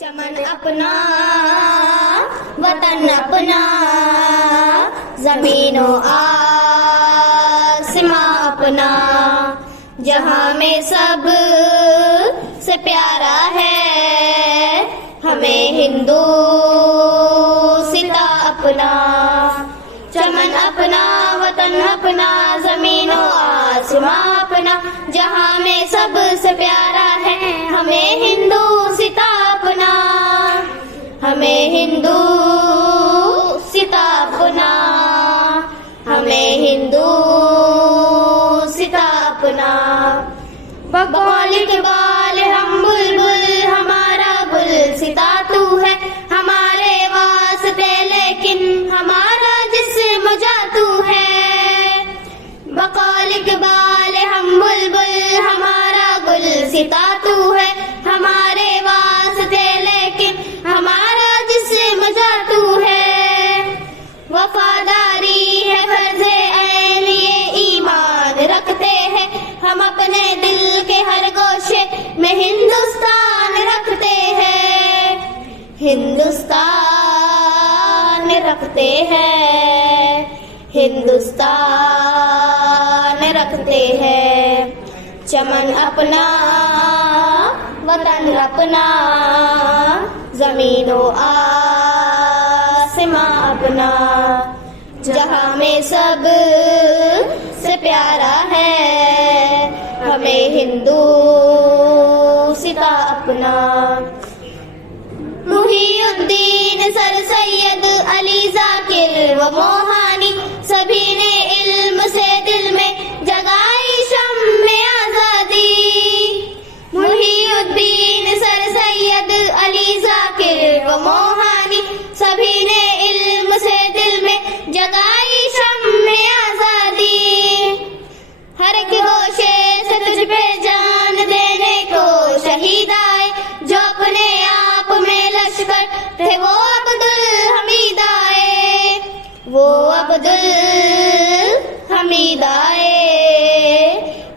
चमन अपना, वतन अपना, ज़मीनो आसमां अपना, जहां में सब से प्यारा है हमें हिंदू सिता अपना। चमन अपना, वतन अपना, ज़मीनो आसमां अपना, जहां में सब से प्यारा है हमें हिंदू सिता अपना, हमें हिंदू सिता अपना, हमें हिंदू सिता अपना। बकौल इकबाल हम बुलबुल, हमारा गुल सिता तू है, हमारे वास्ते लेकिन हमारा जिस्म जातू है। बकौल इकबाल हम बुलबुल, हमारा गुल सिता तू है, हमारे वास्ते लेकिन हमारा जिस्म जातू है। वफादारी है फर्ज़े ऐन, ये ईमान रखते हैं हम अपने दिल के हर गोशे में हिंदुस्तान रखते हैं, हिंदुस्तान रखते हैं, हिंदुस्तान रखते हैं। चमन अपना, वतन अपना, ज़मीनो आसमां अपना, जहां में सब से प्यारा है हमें हिंदू सिता अपना। मुहीउद्दीन सर सैयद अली ज़ाकिर व मोहानी, सभी ने इल्म से दिल में जगाई शम्मे आज़ादी। मुहीउद्दीन सर सैयद अली ज़ाकिर व मोहानी, सभी ने इल्म से दिल में जगाई शम्मे आज़ादी। हर एक गोशे से तुझ पे जान देने को शहीद आए, जो अपने आप में लश्कर थे वो अब्दुल हमीद आए, वो अब्दुल हमीद आए,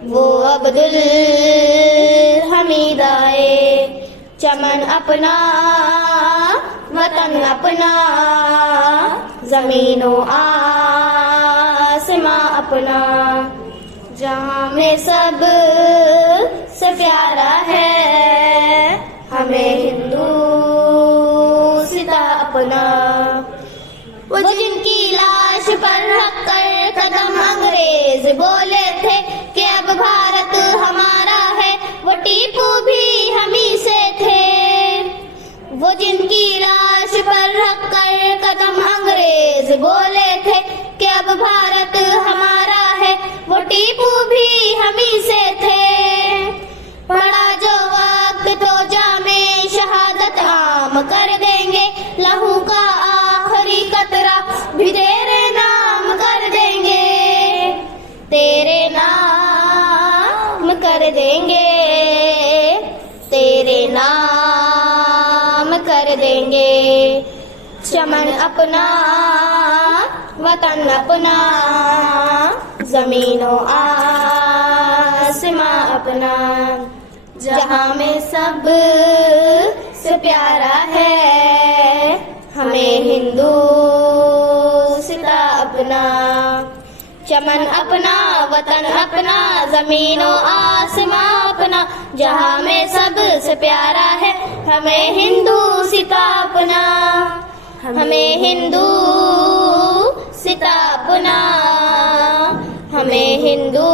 वो अब्दुल हमीद आए। चमन अपना, वतन अपना, ज़मीनो आसमां अपना, जहां में सब से प्यारा है हमें हिंदू सिता अपना। वो जिनकी लाश पर रख कर कदम अंग्रेज बोले थे कि अब भारत हमारा है, वो टीपू भी हमी से थे। वो जिनकी लाश पर रख कर कदम अंग्रेज बोले थे कि अब भारत हमारा है, वो टीपू भी हमी से थे। पड़ा जो वक्त तो जामे शहादत आम कर देंगे, लहू का आखिरी कतरा भी तेरे नाम कर देंगे, तेरे नाम कर देंगे, तेरे नाम कर देंगे। चमन अपना, वतन अपना, ज़मीनो आसमां अपना, जहां में सब से प्यारा है हमें हिंदू सिता अपना। चमन अपना, वतन अपना, ज़मीनो आसमां अपना, जहां में सब से प्यारा है हमें हिंदू सिता अपना, हमें हिंदू सिता अपना, हमें हिंदू